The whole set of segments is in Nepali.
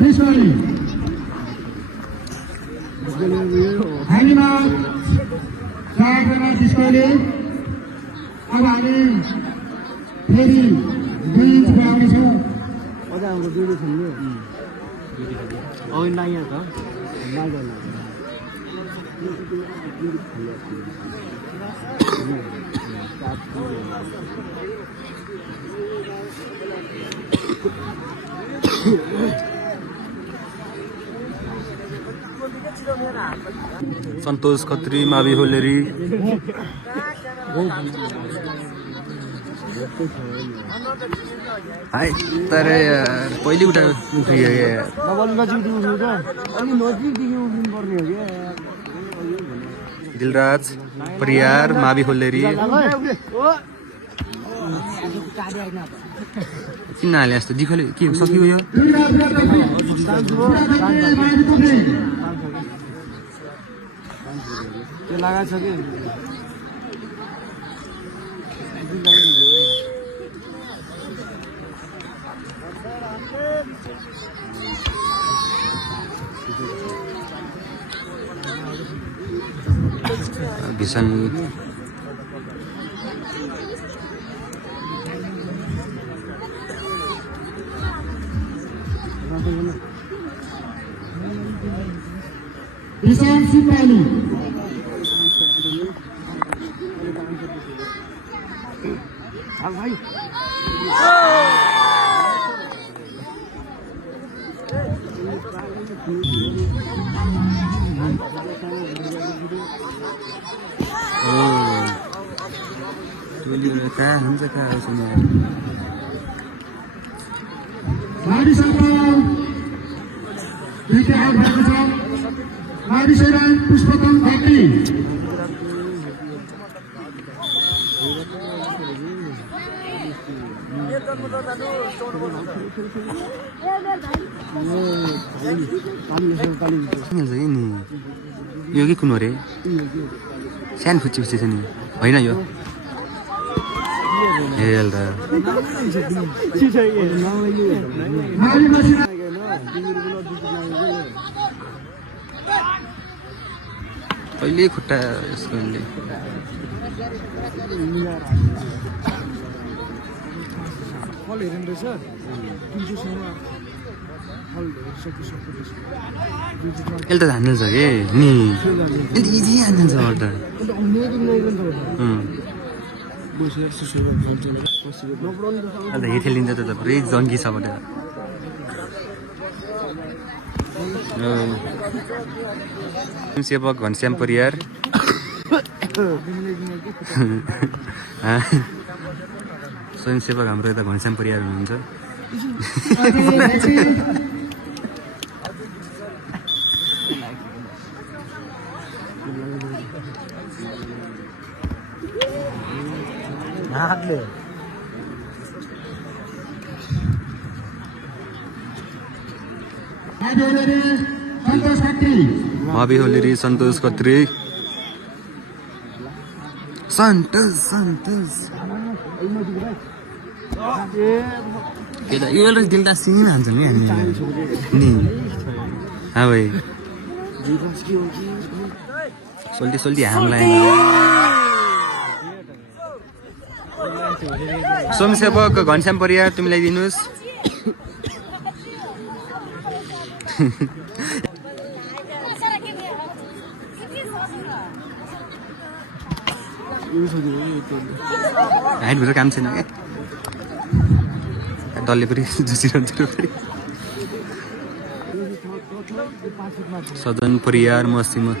Visually. हामीमा 4 जना डिस्कोले अब हामी फेरि दुईमा आउनेछौँ। अझै हाम्रो दुईले खेल्ने हो नयाँ त सन्तोष खत्री मावि होलेरी हाय तर यार पहिले उठा उठियो यार दिलराज परियार मावि होलेरी किन हाले यस्तो दिखले के सकियो यो त्यो लगाएको छ कि भीषण Vishal Sipali. भाइ कहाँ हुन्छ कहाँ सुने Ladi Sampal. Diki out भएको छ। Ladi Serai पुष्पकम भट्टी। यो कि कुन हो रे सानो फुच्ची फुच्ची छ नि होइन यो हेल त कहिले खुट्टा यसको फल हेर्नु रहेछ यसले त हान्नु छ कि नि इजी हान्नु छ अन्त अन्त हेथे लिन्छ त पुरै जङ्गी छ भनेर सेवक घनश्याम परियार स्वयंसेवक हाम्रो यता घनश्याम परियार हुनुहुन्छ मावि होलेरी सन्तोष खत्री सन्तोष यो दिलदा सिङ हान्छ नि हामी नि हाँ भाइ सोल्टी हामीलाई स्वयंसेवक घनश्याम परियार तिमीलाई दिनुहोस् हाइटभित्र काम छैन क्या डल्ले पनि जुसिरहन्छ सदन परियार मसिमा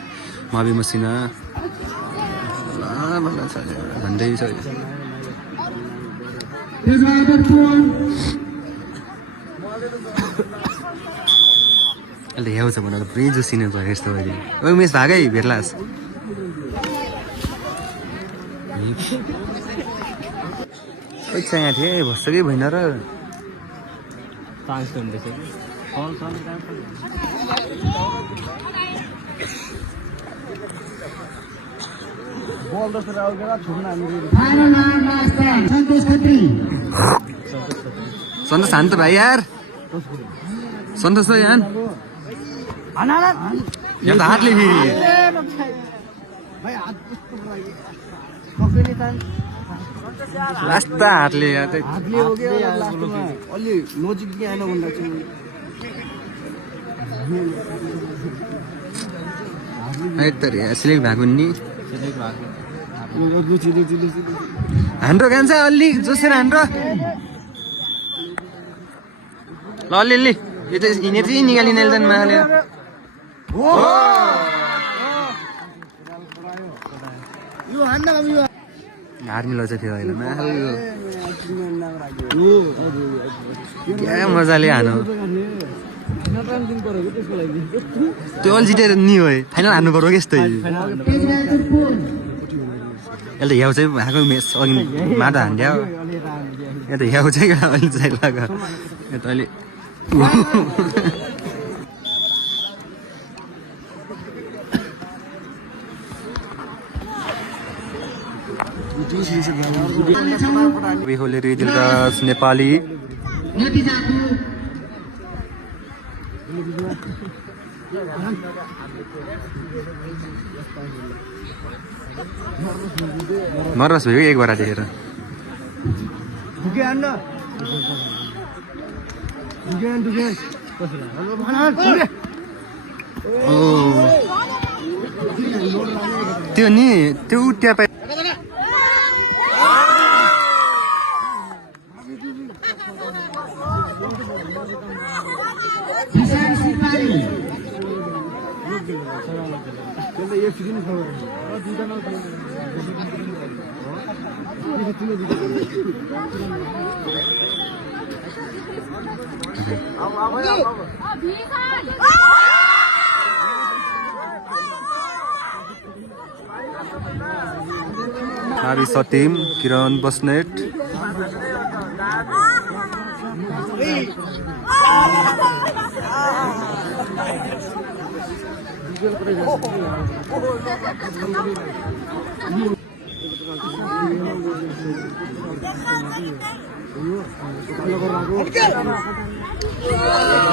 मावि मसिना भन्दै छ अहिले हेउ छ भनेर पुरै जोसिने भयो यस्तो अहिले ओ उमेश भागै भेट्लास् खोइ छ यहाँ थिएँ भसकै भएन र सन्तोष शान्त भाइ यार सन्तोष भाइ यहाँ यहाँ त हातले फेरि लास्ट त हातले यहाँ चाहिँ अलि नजिक आएन भन्दा चाहिँ यत्तरी सिलेक्ट भएको नि हाम्रो खान्छ अलि जोसेर हाम्रो ल अलि यो चाहिँ हिँडेर चाहिँ निकालिने एल्दनमा हालेर हार्ने लज थियो अहिले क्या मजाले हानु त्यो अल जितेर नि हो फाइनल हान्नु पर्यो कि यस्तै यसले याउ चाहिँ भएको मेस अघि माटो हान्ड्यो यहाँ त याउ चाहिँ अहिले चाहिँ लग यहाँ त अहिले होली दिलराज नेपाली मरस भयो एक बार देखेर त्यो नि त्यो tap Hari Satim, Kiran Basnet.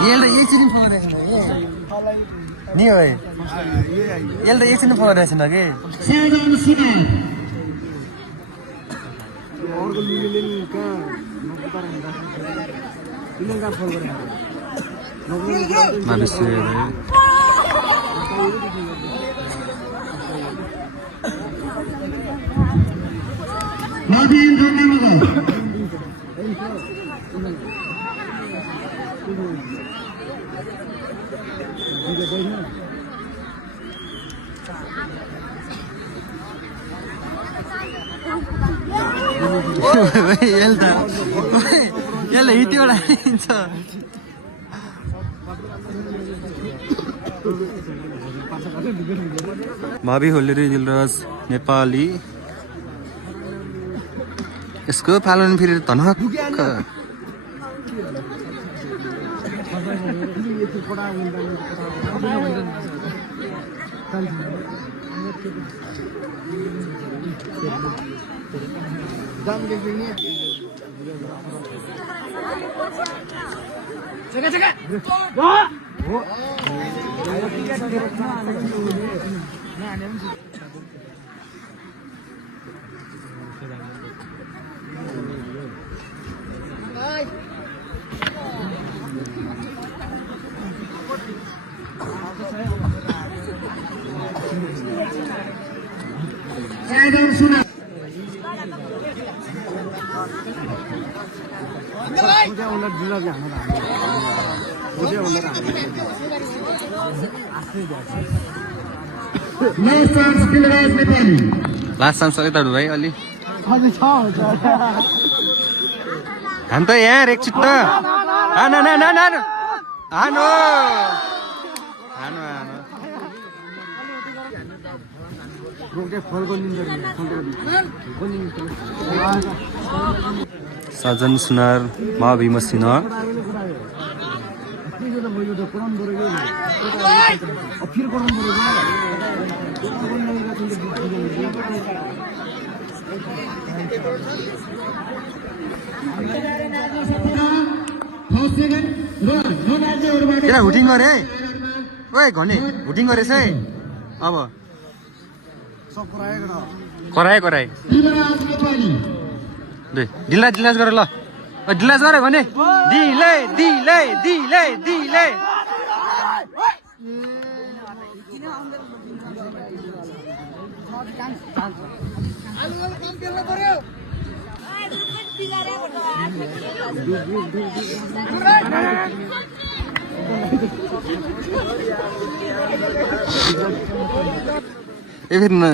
Yelda एकछिन फोन नि हो यल्दा एकछिन फोन रहेछ न के यसले हिटबाट हिँड्छ भावी होली दिलराज नेपाली यसको पालन फेरि धनक लास्ट चान्स सके त भाइ अलि हान त यहाँ एकछिन त हान हान हान हान हानो हानो सजन सुनार मावी मसिना First second केटा हुटिङ गरे है ओए घने हुटिङ गरेछ है अब कराए कराए ढिलास गर ल ढिलास गर भने दिले दिले दिले दिले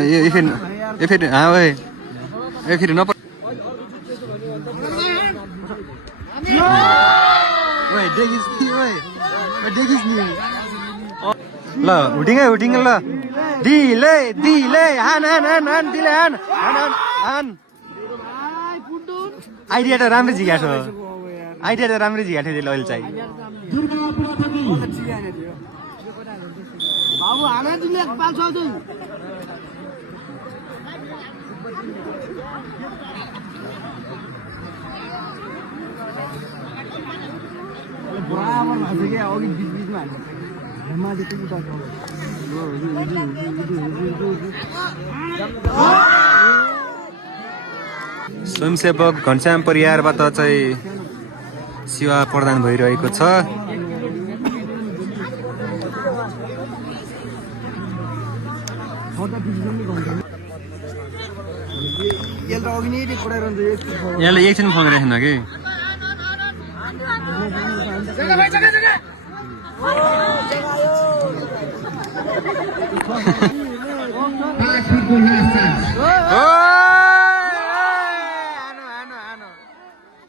ये फिर हाँ भाई ये फिर न ओए देखिस नि ल उठिङ ल दिले दिले हान दिले हान आइडिया त राम्रै झिकाछ आइडिया त राम्रै झिकाछ त्यसले अहिले चाहिँ बाबु हाना दिले 500 दु बराबर भाषा के अघि बीच-बीचमा हेमा जति उता स्वयंसेवक घनश्याम परियारबाट चाहिँ सेवा प्रदान भइरहेको छ यसले एकछिन फोन राखेन कि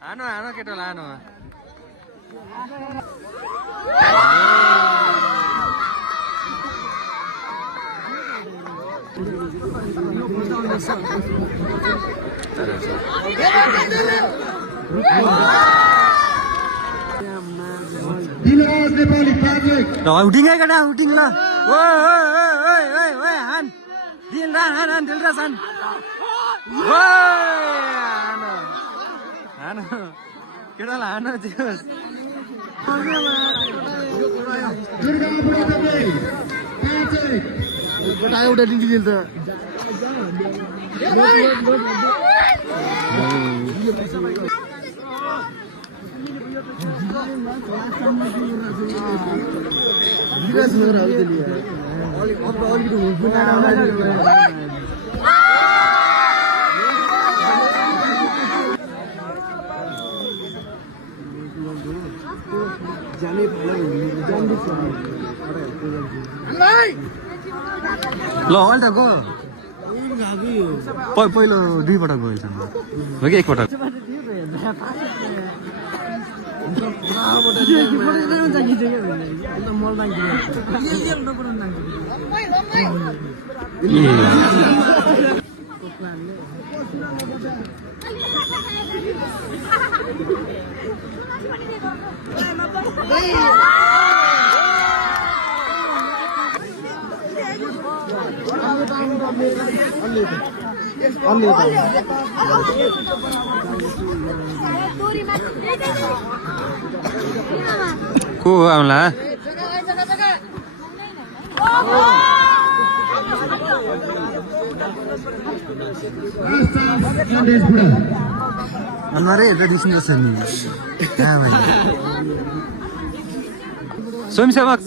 हानो केटो लानो उठिङ है केटा उठिङ ल हान दिल हान दिल हान हानो केटालाई हान दियोस् एउटा दिन्छ दिल त ल अहिले त गो पहिलो 2 पटक गएछ हो कि 1 पटक को आउला अनुहारै हेरेर डिस्नेस छ नि स्वयंसेवक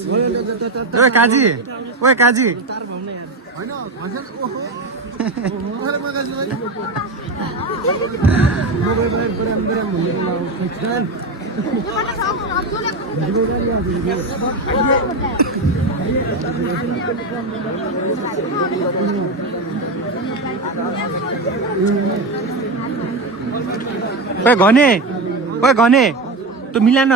ओए काजी ओए घने तँ मिला न